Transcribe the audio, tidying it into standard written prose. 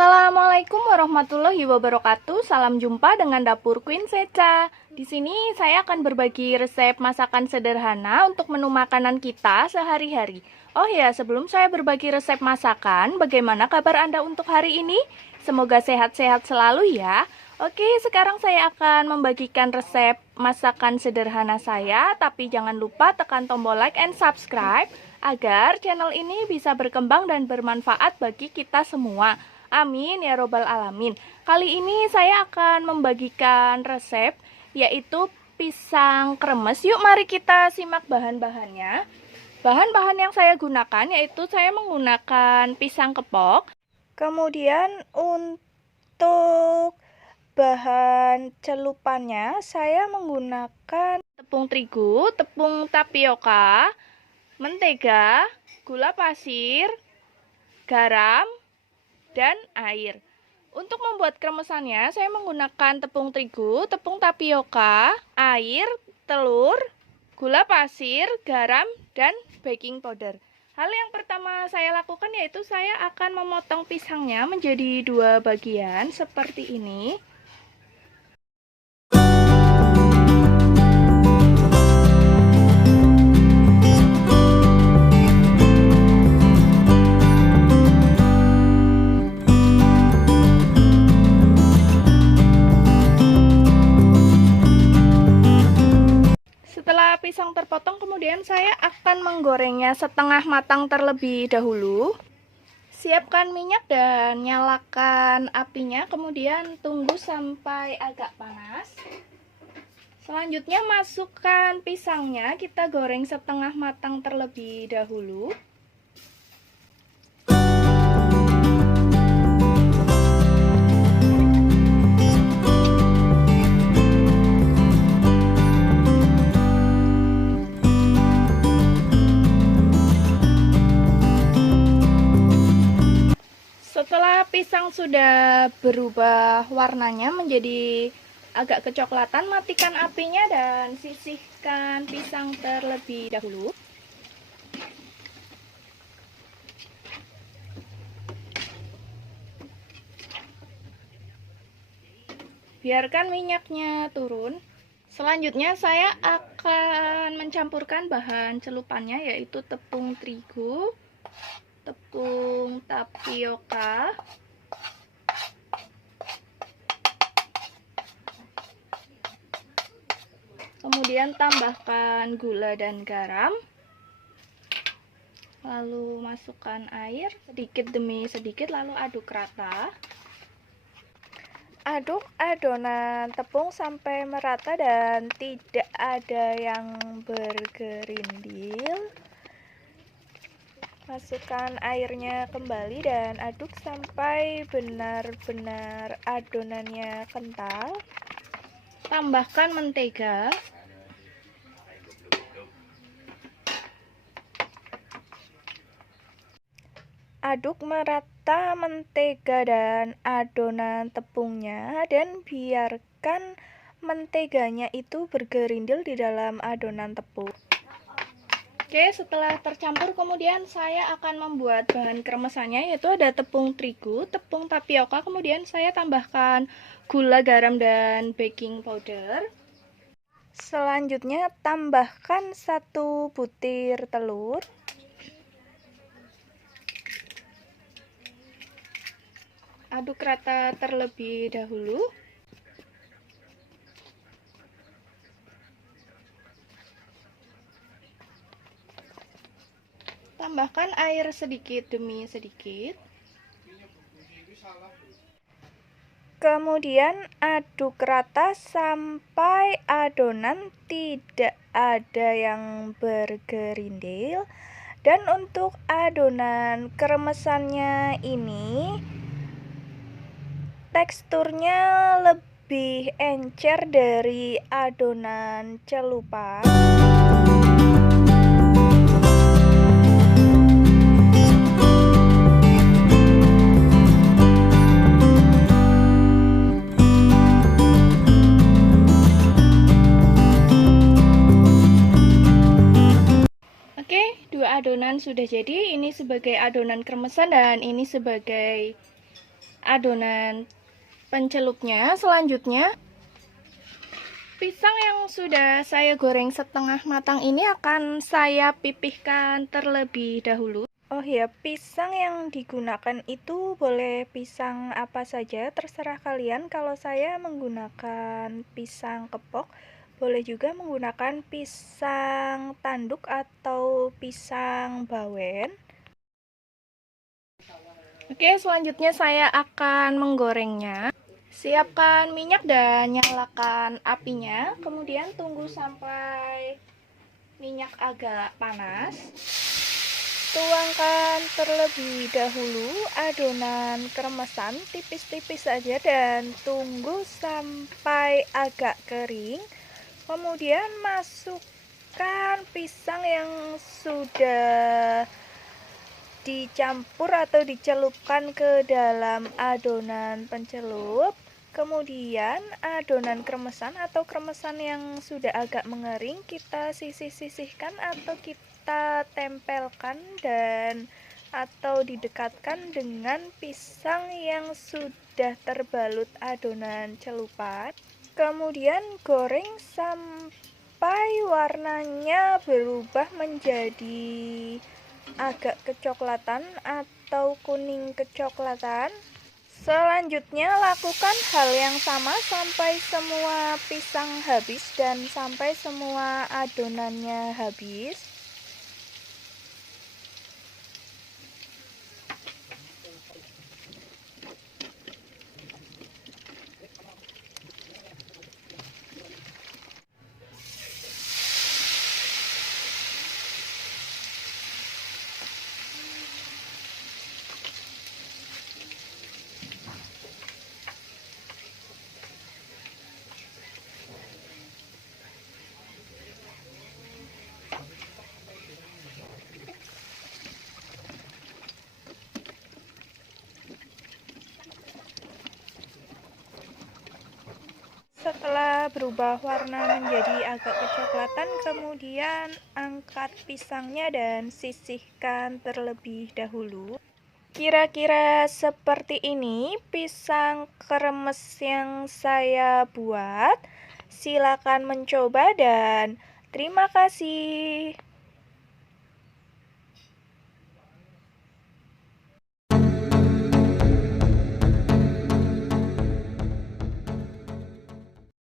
Assalamualaikum warahmatullahi wabarakatuh. Salam jumpa dengan Dapur Queen Seca. Di sini saya akan berbagi resep masakan sederhana untuk menu makanan kita sehari-hari. Oh ya, sebelum saya berbagi resep masakan, bagaimana kabar Anda untuk hari ini? Semoga sehat-sehat selalu ya. Oke, sekarang saya akan membagikan resep masakan sederhana saya, tapi jangan lupa tekan tombol like and subscribe agar channel ini bisa berkembang dan bermanfaat bagi kita semua. Amin ya robbal alamin. Kali ini saya akan membagikan resep yaitu pisang kremes. Yuk mari kita simak bahan-bahannya. Bahan-bahan yang saya gunakan yaitu saya menggunakan pisang kepok. Kemudian untuk bahan celupannya saya menggunakan tepung terigu, tepung tapioka, mentega, gula pasir, garam, dan air. Untuk membuat kremesannya, saya menggunakan tepung terigu, tepung tapioka, air, telur, gula pasir, garam, dan baking powder. Hal yang pertama saya lakukan yaitu saya akan memotong pisangnya menjadi dua bagian seperti ini. Setelah pisang terpotong, kemudian saya akan menggorengnya setengah matang terlebih dahulu. Siapkan minyak dan nyalakan apinya, kemudian tunggu sampai agak panas. Selanjutnya masukkan pisangnya, kita goreng setengah matang terlebih dahulu. Setelah pisang sudah berubah warnanya menjadi agak kecoklatan, matikan apinya dan sisihkan pisang terlebih dahulu. Biarkan minyaknya turun. Selanjutnya saya akan mencampurkan bahan celupannya yaitu tepung terigu, tepung tapioka, kemudian tambahkan gula dan garam, lalu masukkan air sedikit demi sedikit, lalu aduk rata. Aduk adonan tepung sampai merata dan tidak ada yang bergerindil. Masukkan airnya kembali dan aduk sampai benar-benar adonannya kental. Tambahkan mentega. Aduk merata mentega dan adonan tepungnya dan biarkan menteganya itu bergerindil di dalam adonan tepung. Oke, setelah tercampur kemudian saya akan membuat bahan kremesannya yaitu ada tepung terigu, tepung tapioka, kemudian saya tambahkan gula, garam, dan baking powder. Selanjutnya tambahkan 1 butir telur. Aduk rata terlebih dahulu. Tambahkan air sedikit demi sedikit. Kemudian aduk rata sampai adonan tidak ada yang bergerindil. Dan untuk adonan kremesannya ini teksturnya lebih encer dari adonan celupan. Dua adonan sudah jadi, ini sebagai adonan kremesan dan ini sebagai adonan pencelupnya. Selanjutnya, pisang yang sudah saya goreng setengah matang ini akan saya pipihkan terlebih dahulu. Oh ya, pisang yang digunakan itu boleh pisang apa saja, terserah kalian. Kalau saya menggunakan pisang kepok, boleh juga menggunakan pisang tanduk atau pisang bawen. Oke, selanjutnya saya akan menggorengnya. Siapkan minyak dan nyalakan apinya. Kemudian tunggu sampai minyak agak panas. Tuangkan terlebih dahulu adonan kremesan tipis-tipis saja dan tunggu sampai agak kering. Kemudian masukkan pisang yang sudah dicampur atau dicelupkan ke dalam adonan pencelup. Kemudian adonan kremesan atau kremesan yang sudah agak mengering kita sisih-sisihkan atau kita tempelkan dan atau didekatkan dengan pisang yang sudah terbalut adonan celupan. Kemudian goreng sampai warnanya berubah menjadi agak kecoklatan atau kuning kecoklatan. Selanjutnya lakukan hal yang sama sampai semua pisang habis dan sampai semua adonannya habis. Setelah berubah warna menjadi agak kecoklatan, kemudian angkat pisangnya dan sisihkan terlebih dahulu. Kira-kira seperti ini pisang kremes yang saya buat. Silakan mencoba dan terima kasih.